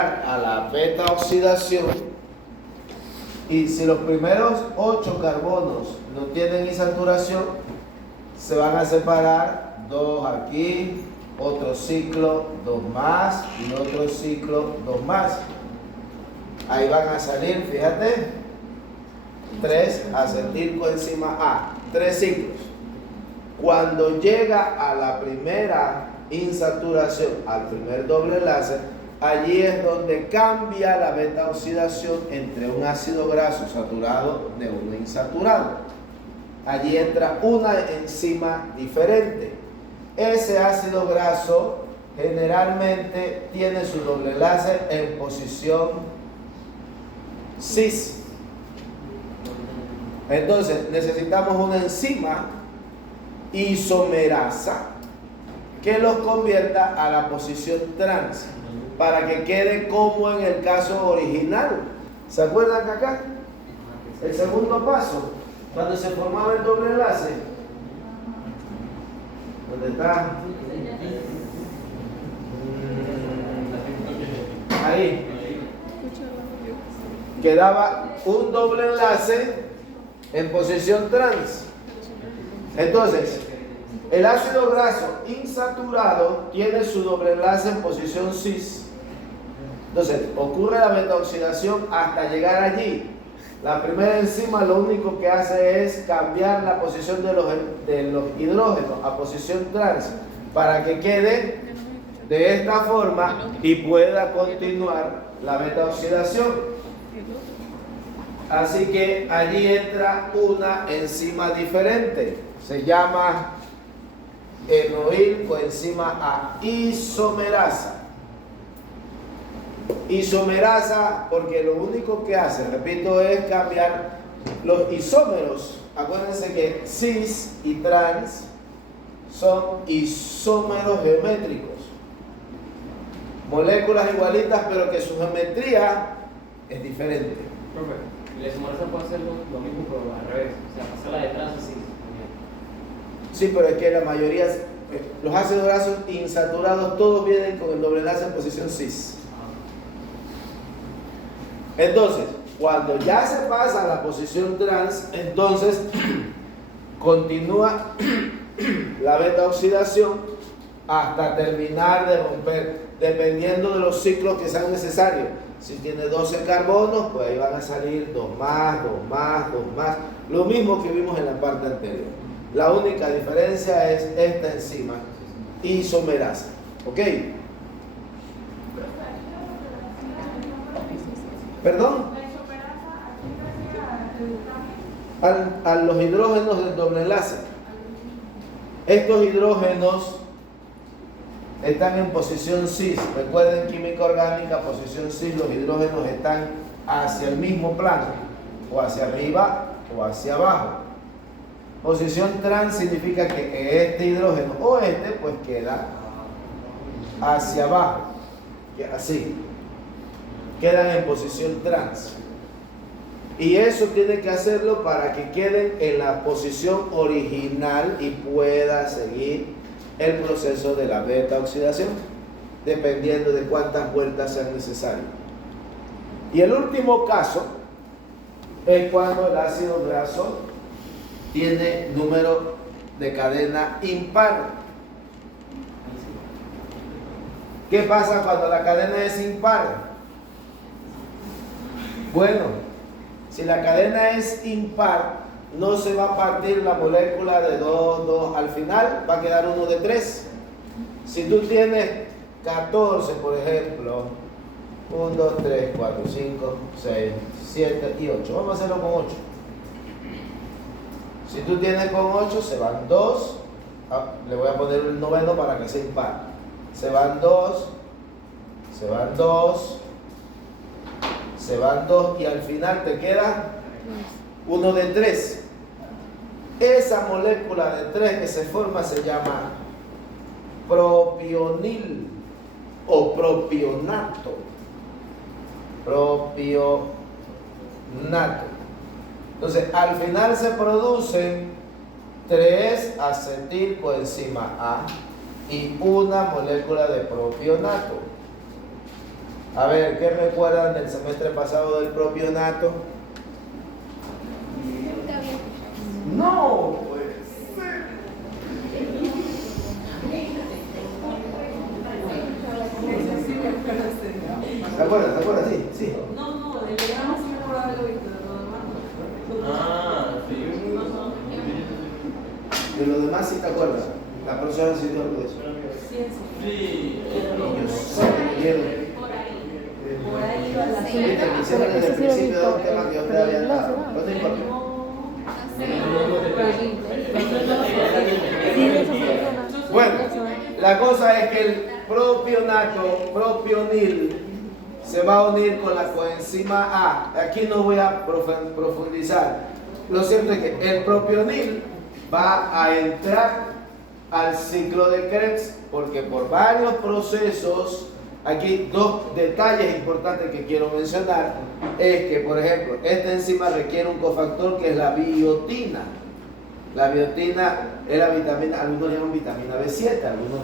a la beta oxidación, y si los primeros 8 carbonos no tienen insaturación, se van a separar 2 aquí, otro ciclo, 2 más, y otro ciclo, 2 más. Ahí van a salir, fíjate, 3 acetilcoenzima A, 3 ciclos. Cuando llega a la primera insaturación, al primer doble enlace, allí es donde cambia la beta oxidación entre un ácido graso saturado de uno insaturado. Allí entra una enzima diferente. Ese ácido graso generalmente tiene su doble enlace en posición cis. Entonces necesitamos una enzima isomerasa que los convierta a la posición trans para que quede como en el caso original. ¿Se acuerdan que acá? El segundo paso, cuando se formaba el doble enlace, ¿dónde está? Ahí. Quedaba un doble enlace en posición trans. Entonces, el ácido graso insaturado tiene su doble enlace en posición cis. Entonces, ocurre la beta oxidación hasta llegar allí. La primera enzima lo único que hace es cambiar la posición de los hidrógenos a posición trans para que quede de esta forma y pueda continuar la beta oxidación. Así que allí entra una enzima diferente. Se llama enoilcoenzima A, isomerasa. Isomerasa porque lo único que hace, repito, es cambiar los isómeros. Acuérdense que cis y trans son isómeros geométricos, moléculas igualitas pero que su geometría es diferente. Profe, la isomerasa puede hacer lo mismo pero al revés, o sea, pasarla de trans a cis. Sí, pero es que la mayoría, los ácidos grasos insaturados todos vienen con el doble enlace en posición cis. Entonces, cuando ya se pasa a la posición trans, entonces continúa la beta oxidación hasta terminar de romper, dependiendo de los ciclos que sean necesarios. Si tiene 12 carbonos, pues ahí van a salir 2 más, 2 más, 2 más. Lo mismo que vimos en la parte anterior. La única diferencia es esta enzima, isomerasa. ¿Ok? ¿Perdón? A los hidrógenos del doble enlace. Estos hidrógenos están en posición cis. Recuerden, química orgánica, posición cis, los hidrógenos están hacia el mismo plano, o hacia arriba o hacia abajo. Posición trans significa que este hidrógeno o pues queda hacia abajo, así. Quedan en posición trans. Y eso tiene que hacerlo para que queden en la posición original y pueda seguir el proceso de la beta oxidación, dependiendo de cuántas vueltas sean necesarias. Y el último caso es cuando el ácido graso tiene número de cadena impar. ¿Qué pasa cuando la cadena es impar? Bueno, si la cadena es impar, no se va a partir la molécula de 2, 2. Al final va a quedar uno de 3. Si tú tienes 14, por ejemplo, 1, 2, 3, 4, 5, 6, 7 y 8. Vamos a hacerlo con 8. Si tú tienes con 8, se van 2. Le voy a poner el noveno para que sea impar. Se van 2, se van 2. Se van 2 y al final te queda uno de 3. Esa molécula de 3 que se forma se llama propionil o propionato. Propionato. Entonces, al final se producen 3 acetilcoenzima A y una molécula de propionato. A ver, ¿qué recuerdan del semestre pasado del propionato? No, pues. ¿Se acuerdan? ¿Se acuerdan? Sí, sí. No, del diagrama sí me acordaba de lo visto, de lo demás no. Ah, sí. De lo demás sí te acuerdas. La profesora sí te algo de eso. Ciencia. Sí, Yo sé que quiero. Por ahí iba la Sí, te quisieron desde el principio de un tema que yo te había dado. No te importa. Bueno, la cosa es que el propionil se va a unir con la coenzima A. Aquí no voy a profundizar. Lo cierto es que el propionil va a entrar al ciclo de Krebs porque por varios procesos, aquí dos detalles importantes que quiero mencionar es que, por ejemplo, esta enzima requiere un cofactor que es la biotina. La biotina es la vitamina, algunos llaman vitamina B7, algunos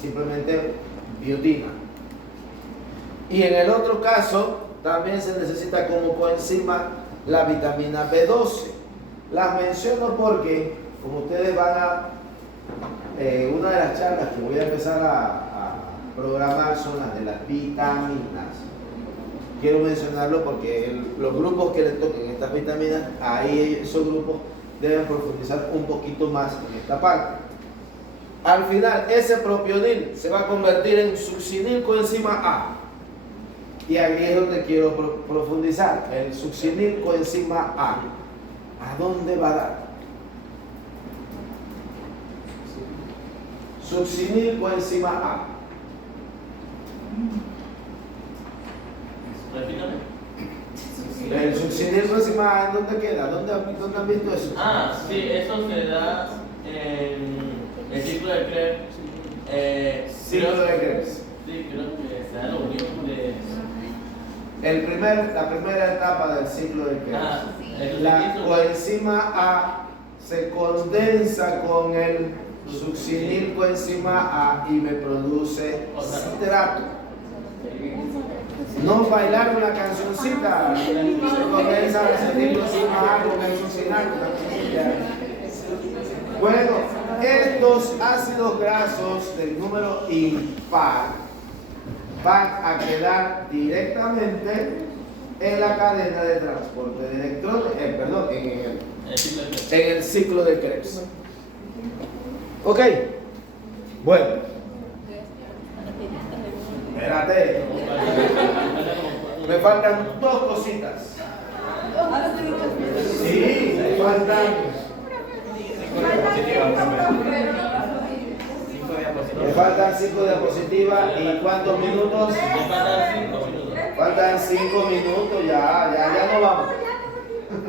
simplemente biotina. Y en el otro caso, también se necesita como coenzima la vitamina B12. Las menciono porque, como ustedes van a, una de las charlas que voy a empezar a programar son las de las vitaminas. Quiero mencionarlo porque los grupos que le toquen estas vitaminas, ahí esos grupos deben profundizar un poquito más en esta parte. Al final, ese propionil se va a convertir en succinil coenzima A. Y aquí es donde quiero profundizar. El succinil coenzima A. ¿A dónde va a dar? Succinil coenzima A. El succinil coenzima A, ¿en dónde queda? ¿Dónde han visto eso? Ah, sí, eso se da en el ciclo de Krebs. Ciclo de Krebs. Sí, creo que se da la unión de. La primera etapa del ciclo de Krebs. La coenzima A se condensa con el succinil coenzima A y me produce citrato. No bailar una cancioncita, se condensa el succinil coenzima A con el succinato. Bueno, estos ácidos grasos del número impar van a quedar directamente en la cadena de transporte de electrones, en el ciclo de Krebs. Ok, bueno, espérate, me faltan dos cositas. Sí, me faltan. Me faltan 5 diapositivas. ¿Y cuántos minutos? Me faltan 5 minutos. Faltan 5 minutos, ya no vamos.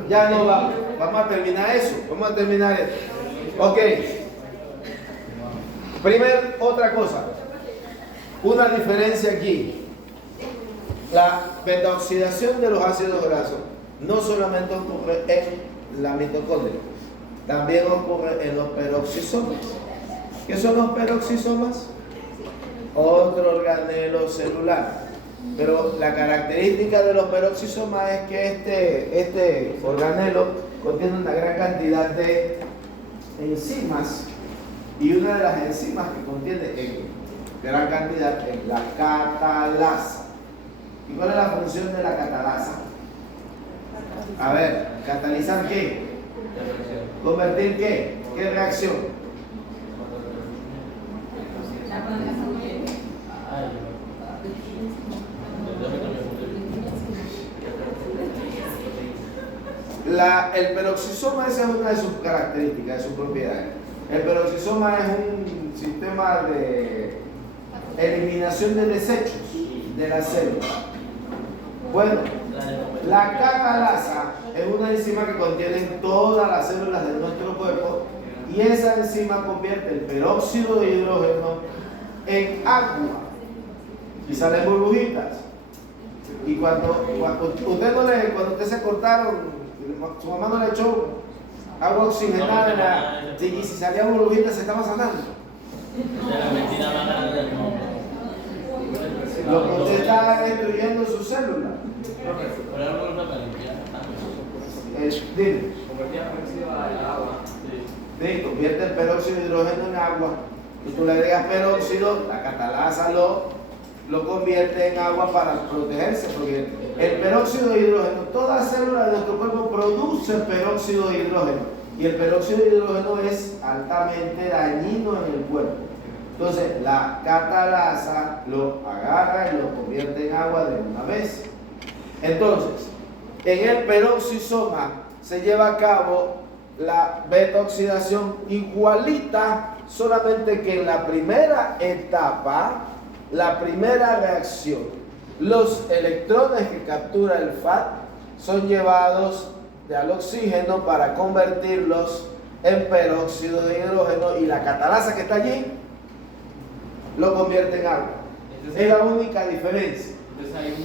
Ya no vamos. Vamos a terminar eso. Vamos a terminar esto. Ok. Otra cosa. Una diferencia aquí. La beta-oxidación de los ácidos grasos no solamente ocurre en la mitocondria, también ocurre en los peroxisomas. ¿Qué son los peroxisomas? Otro organelo celular. Pero la característica de los peroxisomas es que este organelo contiene una gran cantidad de enzimas, y una de las enzimas que contiene en gran cantidad es la catalasa. ¿Y cuál es la función de la catalasa? A ver, ¿catalizar qué? ¿Convertir qué? ¿Qué reacción? El peroxisoma, esa es una de sus características, de sus propiedades. El peroxisoma es un sistema de eliminación de desechos de la célula. Bueno, la catalasa es una enzima que contiene todas las células de nuestro cuerpo, y esa enzima convierte el peróxido de hidrógeno en agua y salen burbujitas. Y cuando usted se cortaron, su mamá no le echó agua oxigenada y si salían burbujitas se estaba sanando. Lo que usted está destruyendo su célula. Dime. Convertía peróxido al agua. Sí, convierte el peróxido de hidrógeno en agua. Y tú le agregas peróxido, la catalasa lo convierte en agua para protegerse, porque el peróxido de hidrógeno, toda célula de nuestro cuerpo produce peróxido de hidrógeno. Y el peróxido de hidrógeno es altamente dañino en el cuerpo. Entonces, la catalasa lo agarra y lo convierte en agua de una vez. Entonces, en el peroxisoma se lleva a cabo la beta-oxidación igualita, solamente que en la primera etapa, la primera reacción, los electrones que captura el FAT son llevados al oxígeno para convertirlos en peróxido de hidrógeno, y la catalasa que está allí lo convierte en agua. Entonces, Es la única diferencia. Entonces hay un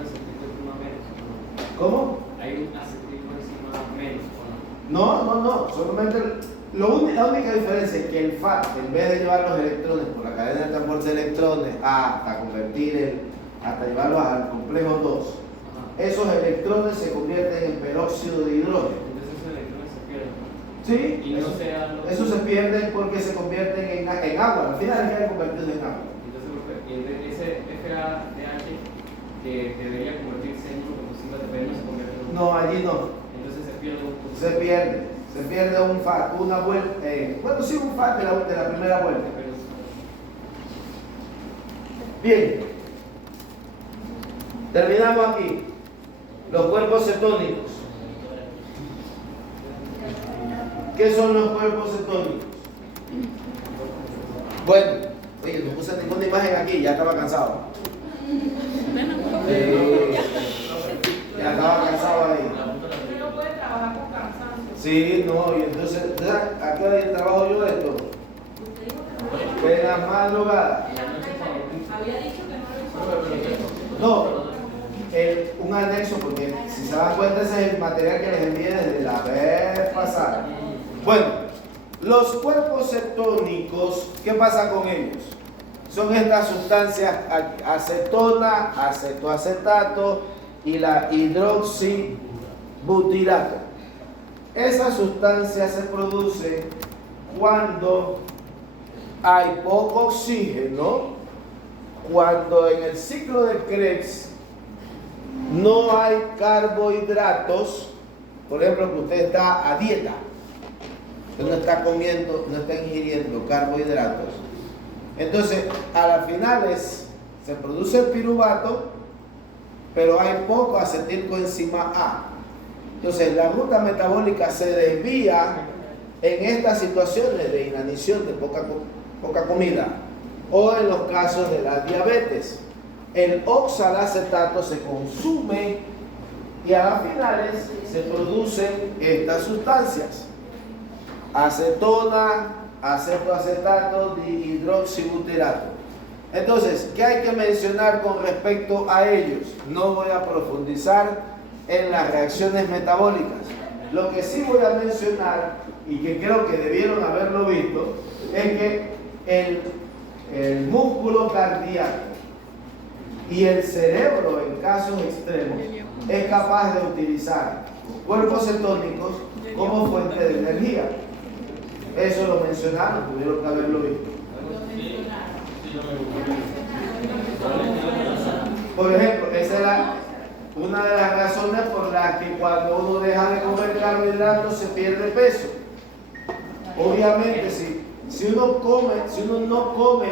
acetilcoenzima menos, ¿no? ¿Cómo? Hay un acetilcoenzima menos, ¿o no? No, solamente la única diferencia es que el FAT, en vez de llevar los electrones por la cadena de transporte de electrones hasta hasta llevarlos al complejo 2, esos electrones se convierten en peróxido de hidrógeno. Entonces esos electrones se pierden. Sí, Y no se dan los... eso se pierde porque se convierten en agua. Al final quedan convertidos en agua. Entonces, ese FADH que debería convertirse en 1,5 ATP no se convierte en 1. No, allí no. Entonces se pierde un poco. Se pierde un FAT, una vuelta. Bueno, sí, un FAT de la primera vuelta. Bien, terminamos aquí. Los cuerpos cetónicos. ¿Qué son los cuerpos cetónicos? Bueno, oye, no puse ninguna imagen aquí, ya estaba cansado. Ya estaba cansado ahí. Usted no puede trabajar con cansancio. Sí, no, y entonces, ¿a qué hora trabajo yo esto? Usted dijo que no. En la madrugada. Había dicho que no lo hizo. No, un anexo, porque si se dan cuenta ese es el material que les envié desde la vez pasada. Bueno, los cuerpos cetónicos, ¿qué pasa con ellos? Son estas sustancias acetona, acetoacetato y la hidroxibutirato. Esas sustancias se producen cuando hay poco oxígeno, cuando en el ciclo de Krebs no hay carbohidratos. Por ejemplo, que usted está a dieta, usted no está comiendo, no está ingiriendo carbohidratos. Entonces, a las finales se produce el piruvato, pero hay poco acetilcoenzima A. Entonces, la ruta metabólica se desvía en estas situaciones de inanición, de poca comida, o en los casos de la diabetes. El oxalacetato se consume y a las finales se producen estas sustancias: acetona, acetoacetato, dihidroxibutirato. Entonces, ¿qué hay que mencionar con respecto a ellos? No voy a profundizar en las reacciones metabólicas. Lo que sí voy a mencionar, y que creo que debieron haberlo visto, es que el músculo cardíaco y el cerebro, en casos extremos, es capaz de utilizar cuerpos cetónicos como fuente de energía. Eso lo mencionaron, tuvieron que haberlo visto. Por ejemplo, esa era una de las razones por las que cuando uno deja de comer carbohidratos se pierde peso. Obviamente, si uno no come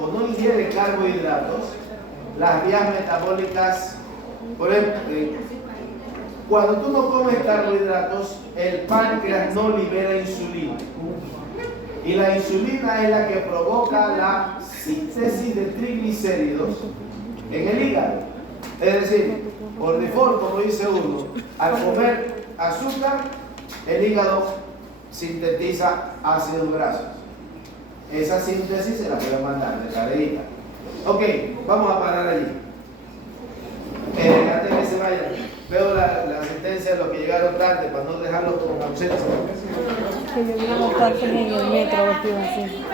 o no ingiere carbohidratos, las vías metabólicas, por ejemplo, cuando tú no comes carbohidratos, el páncreas no libera insulina. Y la insulina es la que provoca la síntesis de triglicéridos en el hígado. Es decir, por default, como dice uno, al comer azúcar, el hígado sintetiza ácidos grasos. Esa síntesis se la voy a mandar de tareita. Ok, vamos a parar allí. Antes que se vayan, veo la asistencia de los que llegaron tarde para no dejarlos con ausencia. Que yo vine a montarse en el metro vestido así.